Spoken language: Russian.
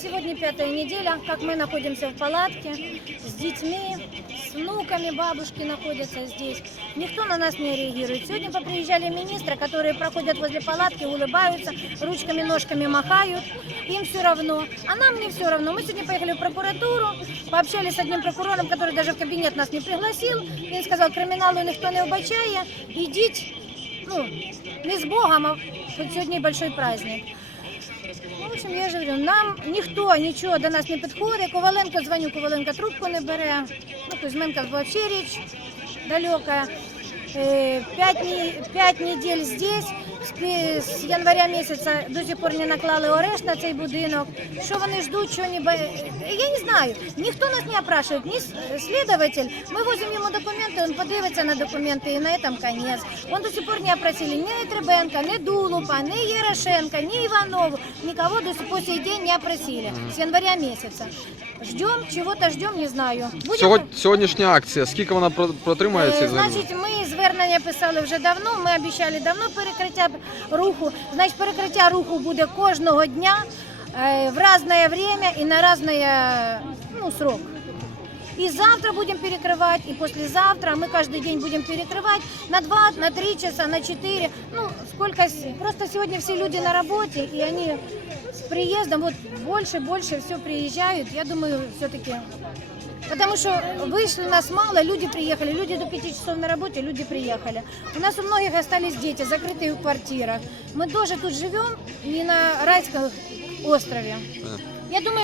Сегодня пятая неделя, как мы находимся в палатке с детьми, с внуками, бабушки находятся здесь. Никто на нас не реагирует. Сегодня поприезжали министры, которые проходят возле палатки, улыбаются, ручками, ножками махают. Им все равно. А нам не все равно. Мы сегодня поехали в прокуратуру, пообщались с одним прокурором, который даже в кабинет нас не пригласил. Він сказав, криміналу ніхто не вбачає, ідіть, ну, не з Богом, а хоч сьогодні большой праздник. Ну, в общем, я ж говорю, нам ніхто нічого до нас не підходить. Коваленко дзвоню, Коваленко трубку не бере. Ну, Кузьменко взагалі річ далека. Е, П'ять, ні- п'ять неділь здесь. З пі- З января місяця до сих пор не наклали арешт на цей будинок. Що вони ждуть, що не ба- Я не знаю. Ніхто нас не опрашує, ні с- слідователь. Ми возимо йому документи, він подивиться на документи і на этом конец. Он до сих пор не опросили ні Требенка, ні Дулупа, ні Ярошенко, ні Иванову. Никого до сих по сей день не опросили. С января месяца. Ждем, чего-то ждем, не знаю. Будем... Сьогодні, сьогоднішня акція, скільки вона про- протримається? Е, взагалі? Значить, ми звернення писали вже давно. Ми обіцяли давно перекриття руху. Значить, перекриття руху буде кожного дня е, в різне время і на різний ну, срок. И завтра будем перекрывать, и послезавтра. Мы каждый день будем перекрывать на 2, на 3 часа, на 4. Ну, сколько... с- Просто сегодня все люди на работе, и они с приездом, вот больше, больше все приезжают. Я думаю, все-таки... Потому что вышли нас мало, люди приехали, люди до 5 часов на работе, люди приехали. У нас у многих остались дети, закрытые в квартирах. Мы тоже тут живем, не на райском острове. Я думаю,